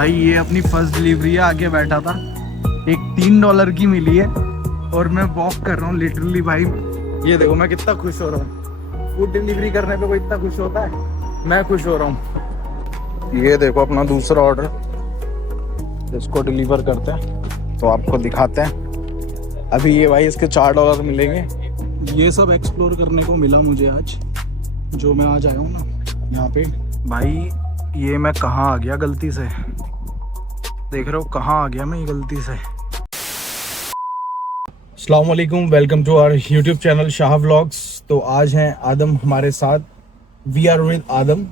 भाई ये अपनी फर्स्ट डिलीवरी है, आके बैठा था, एक $3 की मिली है और मैं वॉक कर रहा हूँ लिटरली भाई। ये देखो मैं कितना खुश हो रहा हूँ, फूड डिलीवरी करने पे कोई इतना खुश होता है, मैं खुश हो रहा हूँ। ये देखो अपना दूसरा ऑर्डर, इसको डिलीवर करते हैं तो आपको दिखाते हैं। अभी ये भाई इसके $4 मिलेंगे। ये सब एक्सप्लोर करने को मिला मुझे आज, जो मैं आज आया हूँ ना यहाँ पे। भाई ये मैं कहाँ आ गया गलती से, देख रहे हो कहाँ आ गया मैं ये गलती से। अस्सलाम वालेकुम, welcome to our YouTube channel Shah vlogs. तो आज हैं आदम हमारे साथ, we are with Adam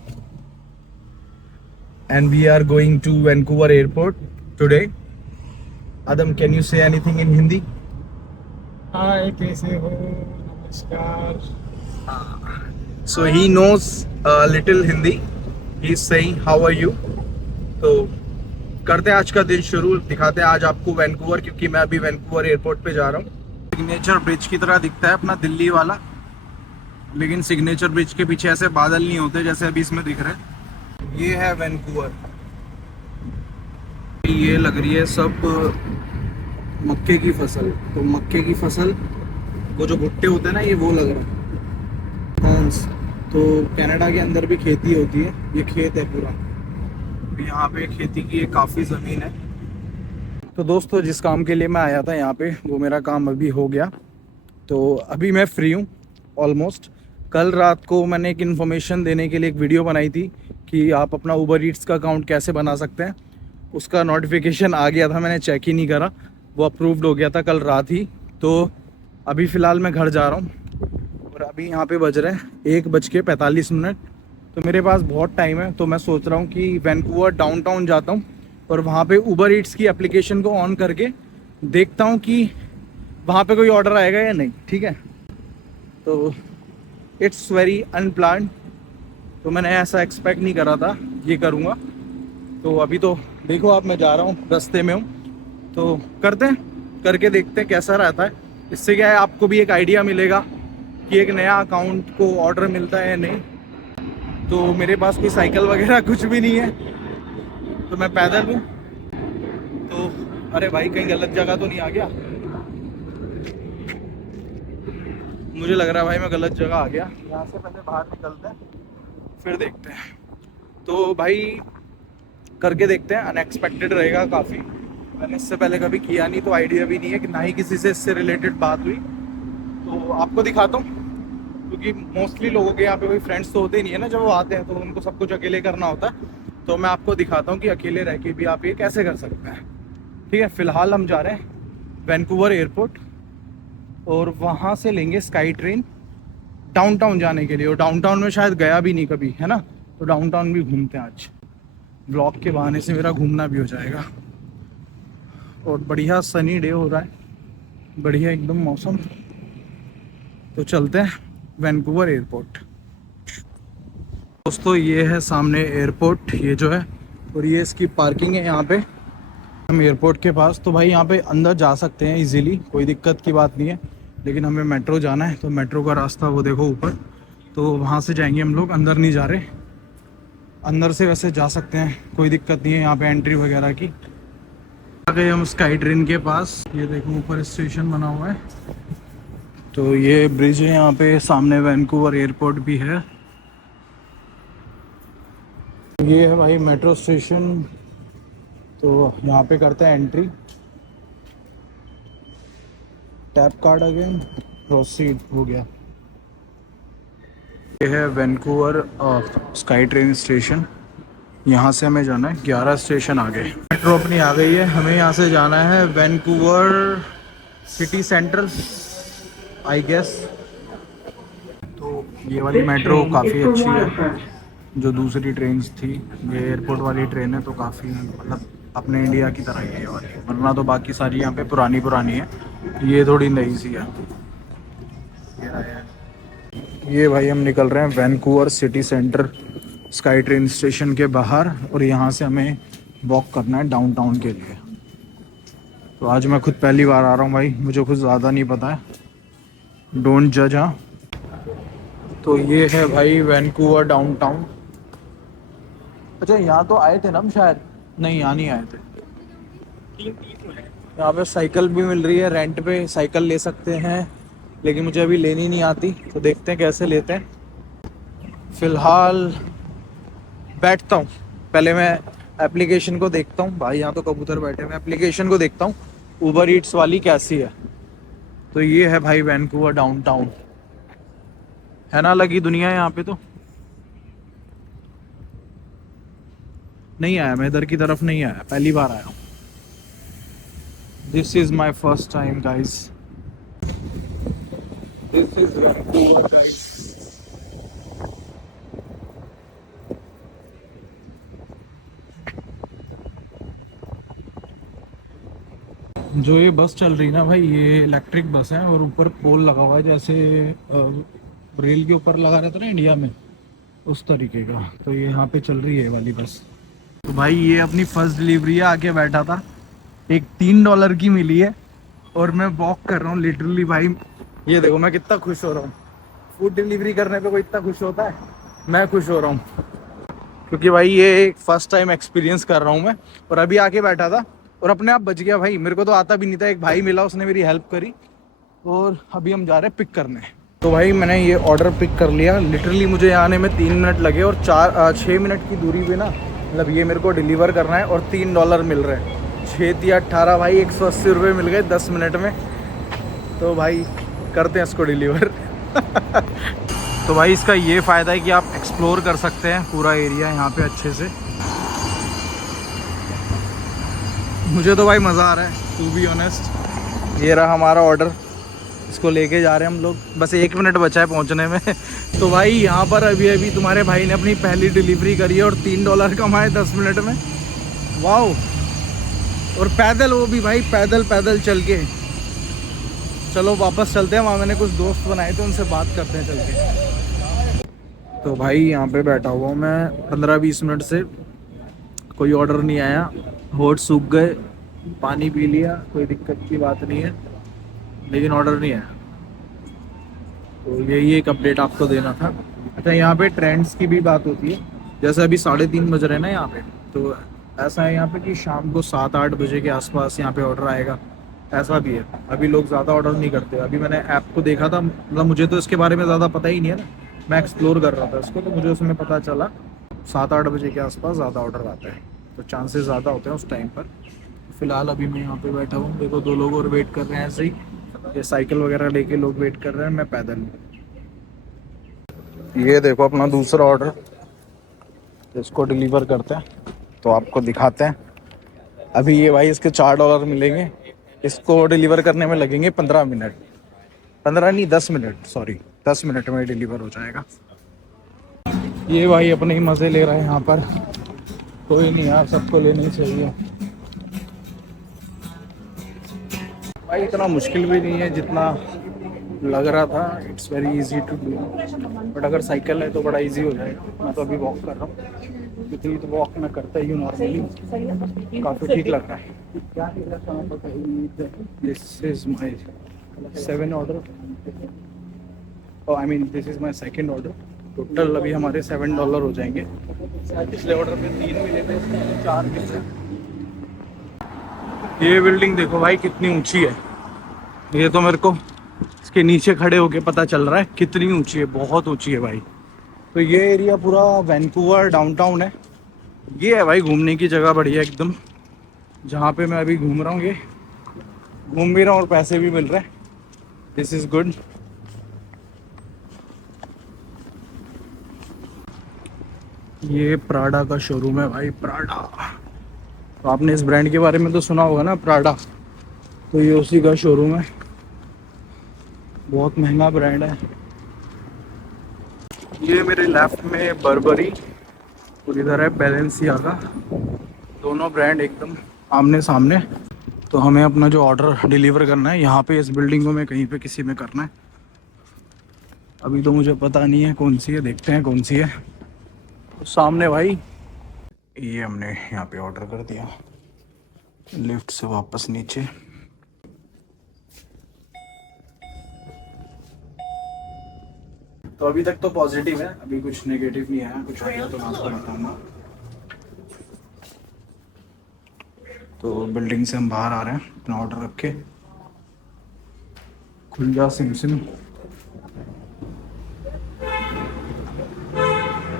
and we are going to Vancouver airport today. Adam, can you say anything in Hindi? Hi, कैसे हो? नमस्कार। So he knows a little Hindi. He's saying how are you? तो करते हैं आज का दिन शुरू, दिखाते हैं आज आपको वैंकूवर, क्योंकि मैं अभी वैंकूवर एयरपोर्ट पे जा रहा हूँ। सिग्नेचर ब्रिज की तरह दिखता है अपना दिल्ली वाला, लेकिन सिग्नेचर ब्रिज के पीछे ऐसे बादल नहीं होते जैसे अभी इसमें दिख रहे हैं। ये है वैंकूवर, ये लग रही है सब मक्के की फसल। तो मक्के की फसल, वो जो भुट्टे होते हैं ना, ये वो लग रहा है कॉर्न्स। तो कनाडा के अंदर भी खेती होती है, ये खेत है पूरा, यहाँ पे खेती की काफ़ी ज़मीन है। तो दोस्तों जिस काम के लिए मैं आया था यहाँ पे, वो मेरा काम अभी हो गया, तो अभी मैं फ्री हूँ ऑलमोस्ट। कल रात को मैंने एक इन्फॉर्मेशन देने के लिए एक वीडियो बनाई थी कि आप अपना उबर ईट्स का अकाउंट कैसे बना सकते हैं। उसका नोटिफिकेशन आ गया था, मैंने चेक ही नहीं करा, वो अप्रूव्ड हो गया था कल रात ही। तो अभी फ़िलहाल मैं घर जा रहा हूँ और अभी यहाँ पे बज रहे हैं 1:45। तो मेरे पास बहुत टाइम है, तो मैं सोच रहा हूँ कि वैंकूवर डाउनटाउन जाता हूँ और वहाँ पे उबर ईट्स की एप्लीकेशन को ऑन करके देखता हूँ कि वहाँ पे कोई ऑर्डर आएगा या नहीं। ठीक है, तो इट्स वेरी अनप्लान्ड, तो मैंने ऐसा एक्सपेक्ट नहीं करा था ये करूँगा। तो अभी तो देखो आप, मैं जा रहा हूँ, रास्ते में हूँ, तो करते हैं, करके देखते हैं कैसा रहता है। इससे क्या है, आपको भी एक आइडिया मिलेगा कि एक नया अकाउंट को ऑर्डर मिलता है या नहीं। तो मेरे पास कोई साइकिल वगैरह कुछ भी नहीं है, तो मैं पैदल हूँ। तो अरे भाई कहीं गलत जगह तो नहीं आ गया? मुझे लग रहा है भाई मैं गलत जगह आ गया। यहाँ से पहले बाहर निकलते हैं, फिर देखते हैं। तो भाई करके देखते हैं, अनएक्सपेक्टेड रहेगा काफ़ी। मैंने इससे पहले कभी किया नहीं, तो आइडिया भी नहीं है कि ना ही किसी से इससे रिलेटेड बात हुई। तो आपको दिखाता हूँ, क्योंकि मोस्टली लोगों के यहाँ पे कोई फ्रेंड्स तो होते ही नहीं है ना, जब वो आते हैं तो उनको सब कुछ अकेले करना होता है। तो मैं आपको दिखाता हूँ कि अकेले रह के भी आप ये कैसे कर सकते हैं। ठीक है, फ़िलहाल हम जा रहे हैं वैंकूवर एयरपोर्ट और वहाँ से लेंगे स्काई ट्रेन डाउनटाउन जाने के लिए। और डाउनटाउन में शायद गया भी नहीं कभी, है ना, तो डाउनटाउन भी घूमते हैं आज। ब्लॉग के बहाने से मेरा घूमना भी हो जाएगा। और बढ़िया सनी डे हो रहा है, बढ़िया एकदम मौसम। तो चलते हैं वैंकूवर एयरपोर्ट। दोस्तों ये है सामने एयरपोर्ट, ये जो है, और ये इसकी पार्किंग है यहाँ पे। हम एयरपोर्ट के पास, तो भाई यहाँ पे अंदर जा सकते हैं इजीली, कोई दिक्कत की बात नहीं है। लेकिन हमें मेट्रो जाना है, तो मेट्रो का रास्ता वो देखो ऊपर, तो वहाँ से जाएंगे हम लोग, अंदर नहीं जा रहे। अंदर से वैसे जा सकते हैं, कोई दिक्कत नहीं है यहाँ पे एंट्री वगैरह की। आ गए हम स्काई ट्रेन के पास, ये देखो ऊपर स्टेशन बना हुआ है। तो ये ब्रिज है यहाँ पे, सामने वैंकूवर एयरपोर्ट भी है। ये है भाई मेट्रो स्टेशन, तो यहाँ पे करते हैं entry. Tap card again, proceed हो गया। ये है वैंकूवर स्काई ट्रेन स्टेशन, यहाँ से हमें जाना है 11 स्टेशन आगे। मेट्रो अपनी आ गई है, हमें यहाँ से जाना है Vancouver city centre I guess. तो ये वाली मेट्रो काफ़ी अच्छी है, जो दूसरी ट्रेन थी, ये एयरपोर्ट वाली ट्रेन है, तो काफ़ी मतलब अपने इंडिया की तरह ही है वाली, वरना तो बाकी सारी यहाँ पे पुरानी पुरानी है, ये थोड़ी नई सी है। ये भाई हम निकल रहे हैं Vancouver city centre sky train station के बाहर, और यहाँ से हमें वॉक करना है डाउनटाउन के लिए। तो आज मैं खुद पहली बार आ रहा हूँ भाई, मुझे कुछ ज़्यादा नहीं पता है, डोंट जज। हाँ, तो ये है भाई वैंकूवर डाउनटाउन। अच्छा यहाँ तो आए थे ना हम शायद, नहीं, यहाँ नहीं आए थे। 3:30 में है। यहाँ पे साइकिल भी मिल रही है, रेंट पे साइकिल ले सकते हैं, लेकिन मुझे अभी लेनी नहीं आती, तो देखते हैं कैसे लेते हैं। फिलहाल बैठता हूँ, पहले मैं एप्लीकेशन को देखता हूँ। भाई यहाँ तो कबूतर बैठे हैं, मैं एप्लीकेशन को देखता हूँ उबर ईट्स वाली कैसी है। तो ये है भाई वैंकूवर डाउनटाउन, है ना, लगी दुनिया है यहाँ पे। तो नहीं आया मैं इधर की तरफ, नहीं आया, पहली बार आया हूँ। This is my first time guys, this is Vancouver guys. जो ये बस चल रही ना भाई, ये इलेक्ट्रिक बस है और ऊपर पोल लगा हुआ है, जैसे रेल के ऊपर लगा रहता है ना इंडिया में, उस तरीके का। तो ये यहाँ पे चल रही है ये वाली बस। तो भाई ये अपनी फर्स्ट डिलीवरी है, आके बैठा था, एक $3 की मिली है और मैं वॉक कर रहा हूँ लिटरली भाई। ये देखो मैं कितना खुश हो रहा हूँ, फूड डिलीवरी करने पे कोई इतना खुश होता है, मैं खुश हो रहा हूँ क्योंकि भाई ये फर्स्ट टाइम एक्सपीरियंस कर रहा हूँ मैं। और अभी आके बैठा था और अपने आप बच गया भाई, मेरे को तो आता भी नहीं था, एक भाई मिला उसने मेरी हेल्प करी और अभी हम जा रहे हैं पिक करने। तो भाई मैंने ये ऑर्डर पिक कर लिया, लिटरली मुझे यहाँ आने में 3 मिनट लगे और 6 मिनट की दूरी पे ना, मतलब ये मेरे को डिलीवर करना है और $3 मिल रहे हैं। 6 या 18 भाई, 180 रुपये मिल गए 10 मिनट में। तो भाई करते हैं इसको डिलीवर। तो भाई इसका ये फ़ायदा है कि आप एक्सप्लोर कर सकते हैं पूरा एरिया यहाँ पे अच्छे से। मुझे तो भाई मज़ा आ रहा है टू बी ऑनेस्ट। ये रहा हमारा ऑर्डर, इसको लेके जा रहे हैं हम लोग, बस 1 मिनट बचा है पहुंचने में। तो भाई यहाँ पर अभी अभी तुम्हारे भाई ने अपनी पहली डिलीवरी करी है और $3 कमाए 10 मिनट में। वाओ, और पैदल, वो भी भाई पैदल पैदल चल के। चलो वापस चलते हैं, वहाँ मैंने कुछ दोस्त बनाए थे, उनसे बात करते हैं चल के। तो भाई यहाँ पे बैठा हुआ हूँ मैं 15-20 मिनट से, कोई ऑर्डर नहीं आया, होठ सूख गए, पानी पी लिया, कोई दिक्कत की बात नहीं है, लेकिन ऑर्डर नहीं आया। तो यही एक अपडेट आपको देना था। अच्छा, यहाँ पे ट्रेंड्स की भी बात होती है, जैसे अभी 3:30 बज रहे हैं ना यहाँ पे, तो ऐसा है यहाँ पे कि शाम को 7-8 बजे के आसपास यहाँ पे ऑर्डर आएगा, ऐसा भी है। अभी लोग ज़्यादा ऑर्डर नहीं करते। अभी मैंने ऐप को देखा था, मतलब मुझे तो इसके बारे में ज़्यादा पता ही नहीं है ना, मैं एक्सप्लोर कर रहा था इसको, तो मुझे उसमें पता चला 7-8 बजे के आसपास ज़्यादा ऑर्डर आता है, तो चांसेस ज़्यादा होते हैं उस टाइम पर। फिलहाल अभी मैं यहाँ पे बैठा हूँ, देखो 2 लोग और वेट कर रहे हैं ऐसे ही, ये साइकिल वगैरह लेके लोग वेट कर रहे हैं, मैं पैदल हूँ। ये देखो अपना दूसरा ऑर्डर, इसको डिलीवर करते हैं तो आपको दिखाते हैं। अभी ये भाई इसके $4 मिलेंगे, इसको डिलीवर करने में लगेंगे 15 मिनट, 15 नहीं 10 मिनट, सॉरी 10 मिनट में डिलीवर हो जाएगा। ये भाई अपने ही मज़े ले रहा है यहाँ पर, कोई नहीं यार, सबको लेना ही चाहिए भाई। इतना मुश्किल भी नहीं है जितना लग रहा था, it's very easy to do, but अगर साइकिल है तो बड़ा इजी हो जाएगा। मैं तो अभी वॉक कर रहा हूँ, इतनी तो वॉक मैं करता ही हूँ नॉर्मली, काफ़ी ठीक लग रहा है। This is my 7 order, I mean this is my second order. Total अभी हमारे $7 हो जाएंगे। पिछले ऑर्डर पे 3 मिले थे, 4 मिले। ये बिल्डिंग देखो भाई कितनी ऊंची है, ये तो मेरे को इसके नीचे खड़े होके पता चल रहा है कितनी ऊंची है, बहुत ऊंची है भाई। तो ये एरिया पूरा वैंकूवर डाउनटाउन है। ये है भाई घूमने की जगह बढ़िया एकदम, जहाँ पे मैं अभी घूम रहा हूँ, ये घूम भी रहा हूँ और पैसे भी मिल रहे हैं, दिस इज गुड। ये प्राडा का शोरूम है भाई, प्राडा। तो आपने इस ब्रांड के बारे में तो सुना होगा ना, प्राडा, तो ये उसी का शोरूम है, बहुत महंगा ब्रांड है। ये मेरे लेफ्ट में बर्बरी और इधर है बैलेंसियागा, दोनों ब्रांड एकदम आमने सामने। तो हमें अपना जो ऑर्डर डिलीवर करना है यहाँ पे इस बिल्डिंगों में कहीं पे किसी में करना है। अभी तो मुझे पता नहीं है कौन सी है, देखते हैं कौन सी है। तो सामने भाई ये हमने यहाँ पे ऑर्डर कर दिया, लिफ्ट से वापस नीचे। तो अभी तक तो पॉजिटिव है, अभी कुछ नेगेटिव नहीं है, कुछ आएगा तो मैं आपको बताऊंगा। तो बिल्डिंग से हम बाहर आ रहे हैं अपना ऑर्डर रख के। खुल जा सिम सिम।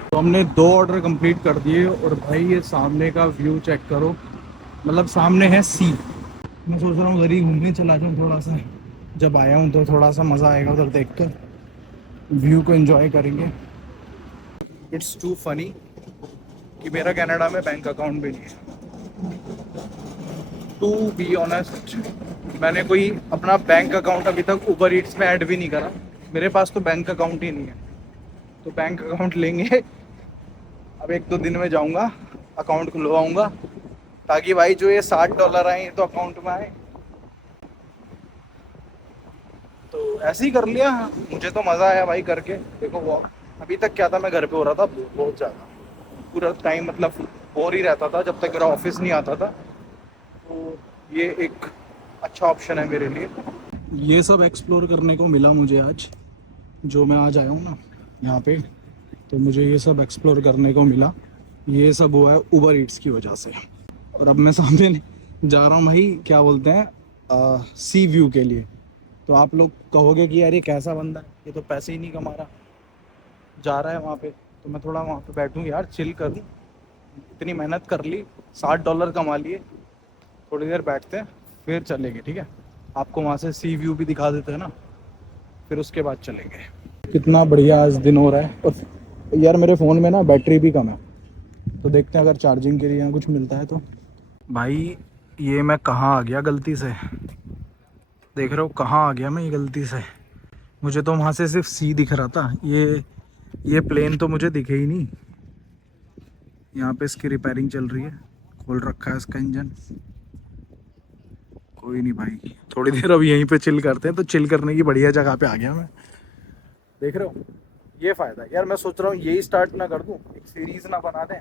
तो हमने 2 ऑर्डर कंप्लीट कर दिए और भाई ये सामने का व्यू चेक करो, मतलब सामने है सी। मैं सोच रहा हूँ उधर ही घूमने चला जाऊँ थोड़ा सा, जब आया हूँ तो थोड़ा सा मज़ा आएगा उधर देख कर, व्यू को एंजॉय करेंगे। इट्स टू फनी कि मेरा कनाडा में बैंक अकाउंट भी नहीं है। टू बी ऑनेस्ट, मैंने कोई अपना बैंक अकाउंट अभी तक उबर ईट्स में ऐड भी नहीं करा। मेरे पास तो बैंक अकाउंट ही नहीं है, तो बैंक अकाउंट लेंगे। अब 1-2 दिन में जाऊंगा, अकाउंट खुलवाऊंगा, ताकि भाई जो ये $60 आए ये तो अकाउंट में आए। तो ऐसे ही कर लिया। मुझे तो मज़ा आया भाई करके। देखो वॉक अभी तक क्या था, मैं घर पे हो रहा था बहुत ज़्यादा, पूरा टाइम मतलब बोर ही रहता था जब तक मेरा ऑफिस नहीं आता था। तो ये एक अच्छा ऑप्शन है मेरे लिए। ये सब एक्सप्लोर करने को मिला मुझे आज, जो मैं आज आया हूँ ना यहाँ पे, तो मुझे ये सब एक्सप्लोर करने को मिला। ये सब हुआ है उबर ईट्स की वजह से। और अब मैं सामने जा रहा हूँ भाई, क्या बोलते हैं, सी व्यू के लिए। तो आप लोग कहोगे कि यार ये कैसा बंदा है, ये तो पैसे ही नहीं कमा रहा, जा रहा है वहाँ पे। तो मैं थोड़ा वहाँ पे बैठूँ यार, चिल करूँ, इतनी मेहनत कर ली, $60 कमा लिए, थोड़ी देर बैठते हैं फिर चलेंगे, ठीक है। आपको वहाँ से सी व्यू भी दिखा देते हैं ना, फिर उसके बाद चलेंगे। कितना बढ़िया आज दिन हो रहा है। और यार मेरे फ़ोन में ना बैटरी भी कम है, तो देखते हैं अगर चार्जिंग के लिए यहाँ कुछ मिलता है तो। भाई ये मैं कहाँ आ गया गलती से, देख रहे हो कहाँ आ गया मैं ये गलती से। मुझे तो वहाँ से सिर्फ सी दिख रहा था, ये प्लेन तो मुझे दिखे ही नहीं। यहाँ पे इसकी रिपेयरिंग चल रही है, खोल रखा है इसका इंजन। कोई नहीं भाई, थोड़ी देर अब यहीं पे चिल करते हैं। तो चिल करने की बढ़िया जगह पे आ गया मैं, देख रहे हो। ये फ़ायदा है यार, मैं सोच रहा हूँ यही स्टार्ट ना कर दूँ, एक सीरीज़ ना बना दें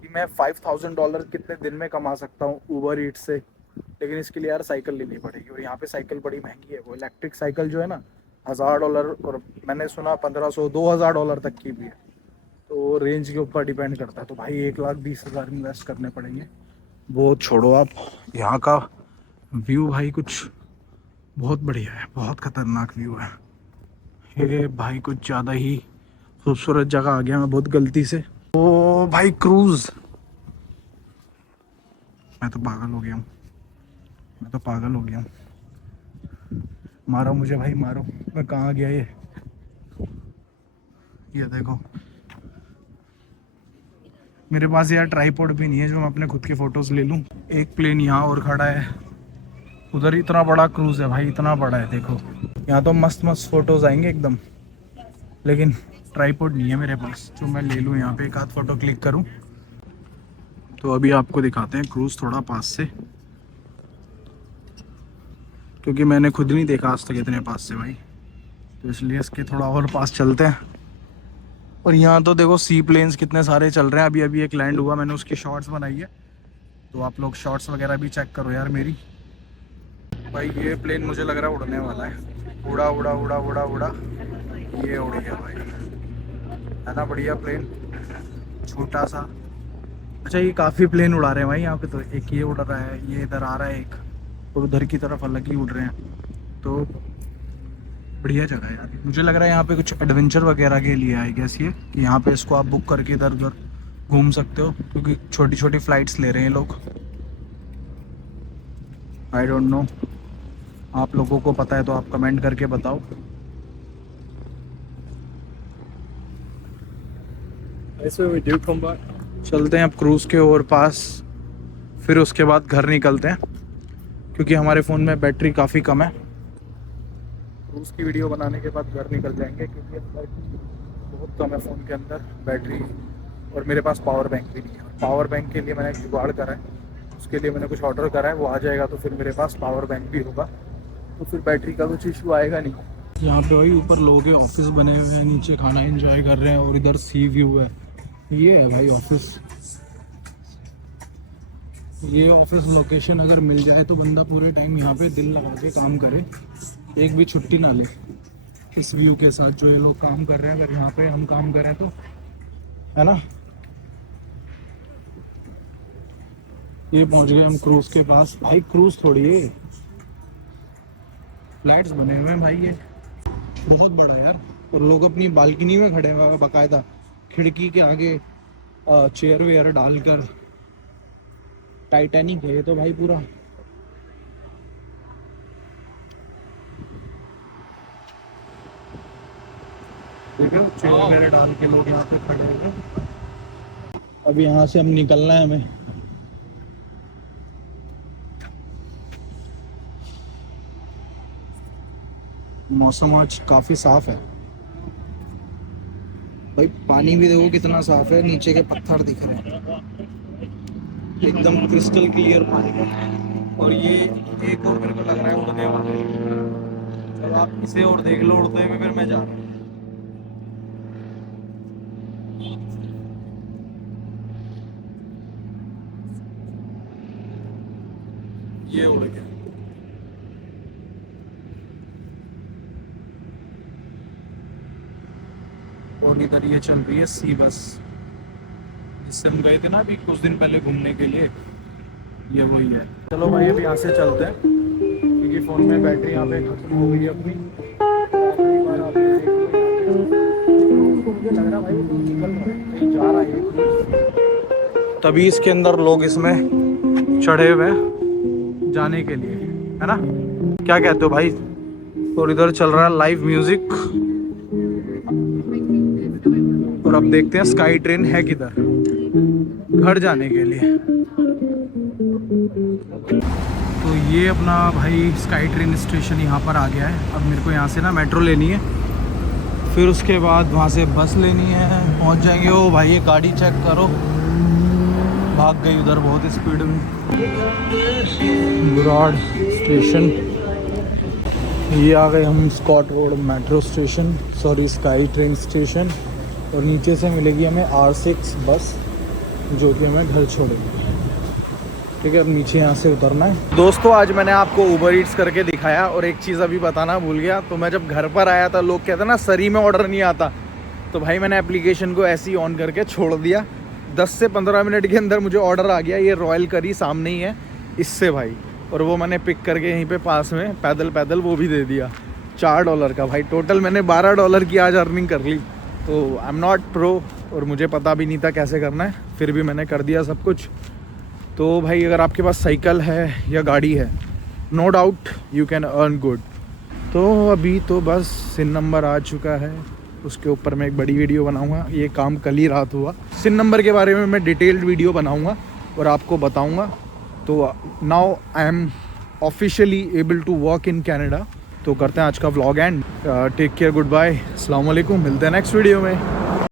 कि मैं $5000 कितने दिन में कमा सकता हूँ उबर ईट से। लेकिन इसके लिए यार साइकिल लेनी पड़ेगी, और यहाँ पे साइकिल बड़ी महंगी है। वो इलेक्ट्रिक साइकिल जो है ना $1000, और मैंने सुना 1500 $2000 तक की भी है। तो रेंज के ऊपर डिपेंड करता है। तो भाई 1,20,000 इन्वेस्ट करने पड़ेंगे। वो छोड़ो आप, यहाँ का व्यू भाई कुछ बहुत बढ़िया है, बहुत खतरनाक व्यू है ये भाई, कुछ ज़्यादा ही खूबसूरत जगह आ गया मैं बहुत गलती से। ओ भाई क्रूज, मैं तो पागल हो गया हूँ, मैं तो पागल हो गया हूँ। मारो मुझे भाई मारो, मैं कहाँ गया ये देखो। मेरे पास यार ट्राईपॉड भी नहीं है जो मैं अपने खुद की फ़ोटोज़ ले लूँ। एक प्लेन यहाँ और खड़ा है, उधर इतना बड़ा क्रूज़ है भाई, इतना बड़ा है देखो। यहाँ तो मस्त मस्त फ़ोटोज़ आएंगे एकदम, लेकिन ट्राईपॉड नहीं है मेरे पास जो मैं ले लूँ यहाँ पे एक आध फ़ोटो क्लिक करूँ। तो अभी आपको दिखाते हैं क्रूज़ थोड़ा पास से, क्योंकि मैंने खुद नहीं देखा आज तक इतने पास से भाई, तो इसलिए इसके थोड़ा और पास चलते हैं। और यहाँ तो देखो सी प्लेन्स कितने सारे चल रहे हैं। अभी अभी एक लैंड हुआ, मैंने उसकी शॉर्ट्स बनाई है, तो आप लोग शॉर्ट्स वगैरह भी चेक करो यार मेरी। भाई ये प्लेन मुझे लग रहा है उड़ने वाला है, उड़ा उड़ा उड़ा उड़ा उड़ा, ये उड़ गया भाई, है ना बढ़िया प्लेन, छोटा सा। अच्छा ये काफ़ी प्लेन उड़ा रहे हैं भाई यहाँ पे, तो एक ये उड़ रहा है, ये इधर आ रहा है एक, और उधर की तरफ अलग ही उड़ रहे हैं। तो बढ़िया जगह है यार, मुझे लग रहा है यहाँ पे कुछ एडवेंचर वगैरह के लिए आई गेस ये, कि यहाँ पे इसको आप बुक करके इधर उधर घूम सकते हो, क्योंकि छोटी छोटी फ़्लाइट्स ले रहे हैं लोग। आई डोंट नो, आप लोगों को पता है तो आप कमेंट करके बताओ। That's when we do come back. चलते हैं अब क्रूज़ के और पास, फिर उसके बाद घर निकलते हैं, क्योंकि हमारे फ़ोन में बैटरी काफ़ी कम है। क्रूज़ की वीडियो बनाने के बाद घर निकल जाएंगे, क्योंकि बहुत कम है फ़ोन के अंदर बैटरी, और मेरे पास पावर बैंक भी नहीं है। पावर बैंक के लिए मैंने जुगाड़ करा है, उसके लिए मैंने कुछ ऑर्डर करा है, वो आ जाएगा तो फिर मेरे पास पावर बैंक भी होगा, तो फिर बैटरी का कुछ इशू आएगा नहीं। यहाँ पे भाई ऊपर लोगों के ऑफिस बने हुए हैं, नीचे खाना एंजॉय कर रहे हैं, और इधर सी व्यू है। ये है भाई ऑफिस, ये ऑफिस लोकेशन अगर मिल जाए तो बंदा पूरे टाइम यहाँ पे दिल लगा के काम करे, एक भी छुट्टी ना ले। इस व्यू के साथ जो ये लोग काम कर रहे हैं, अगर यहाँ पे हम काम करें तो, है ना। ये पहुंच गए हम क्रूज के पास। भाई क्रूज थोड़ी है, फ्लैट्स बने हुए हैं भाई, ये बहुत बड़ा यार। और लोग अपनी बालकनी में खड़े हुए हैं बाकायदा, खिड़की के आगे चेयर वेयर डालकर। टाइटैनिक है ये तो भाई पूरा। देखो चेयर वेयर डाल के लोग यहाँ पे खड़े हैं। अब यहाँ से हम निकलना है हमें। मौसम आज काफी साफ है भाई, पानी भी देखो कितना साफ है, नीचे के पत्थर दिख रहे हैं एकदम क्रिस्टल क्लियर पानी है। और ये एक और मेरे को लग रहा है उड़ने वाले हैं। चलो आप इसे और देख लो उड़ते हुए, फिर मैं जा रहा हूँ। ये उड़ गया। और इधर ये चल रही है सी बस, जिससे हम गए थे ना अभी कुछ दिन पहले घूमने के लिए, ये वही है। चलो भाई अभी यहाँ से चलते हैं, क्योंकि फ़ोन में बैटरी यहाँ पे खत्म हो गई है अपनी। मुझे लग रहा भाई वो निकल रहा है, कहीं जा रहा है। तभी इसके अंदर लोग इसमें चढ़े हुए हैं जाने के लिए, है ना? क्या कहते हो भाई? और इधर चल रहा है लाइव म्यूजिक। और अब देखते हैं स्काई ट्रेन है किधर घर जाने के लिए। तो ये अपना भाई स्काई ट्रेन स्टेशन यहाँ पर आ गया है। अब मेरे को यहाँ से ना मेट्रो लेनी है, फिर उसके बाद वहाँ से बस लेनी है, पहुँच जाएंगे। ओ भाई ये गाड़ी चेक करो, भाग गई उधर बहुत स्पीड में। बुराड़ स्टेशन, ये आ गए हम Scott Road metro station, sorry sky train station. और नीचे से मिलेगी हमें R6 बस, जो कि हमें घर छोड़ेगी। ठीक है, अब नीचे यहाँ से उतरना है। दोस्तों आज मैंने आपको उबर ईट्स करके दिखाया, और एक चीज़ अभी बताना भूल गया। तो मैं जब घर पर आया था, लोग कहते ना सरी में ऑर्डर नहीं आता, तो भाई मैंने एप्लीकेशन को ऐसे ही ऑन करके छोड़ दिया। 10 से 15 मिनट के अंदर मुझे ऑर्डर आ गया। ये रॉयल करी सामने ही है इससे भाई, और वो मैंने पिक करके यहीं पे पास में पैदल वो भी दे दिया $4 का। भाई टोटल मैंने $12 की आज अर्निंग कर ली। तो आई एम नॉट प्रो, और मुझे पता भी नहीं था कैसे करना है, फिर भी मैंने कर दिया सब कुछ। तो भाई अगर आपके पास साइकिल है या गाड़ी है, no doubt you can earn good. तो अभी तो बस सिन नंबर आ चुका है, उसके ऊपर मैं एक बड़ी वीडियो बनाऊंगा। ये काम कल ही रात हुआ। सिन नंबर के बारे में मैं डिटेल्ड वीडियो बनाऊंगा और आपको बताऊंगा। तो now I am officially able to work in Canada. तो करते हैं आज का vlog end. Take care, good bye, अस्सलाम वालेकुम, मिलते हैं नेक्स्ट वीडियो में।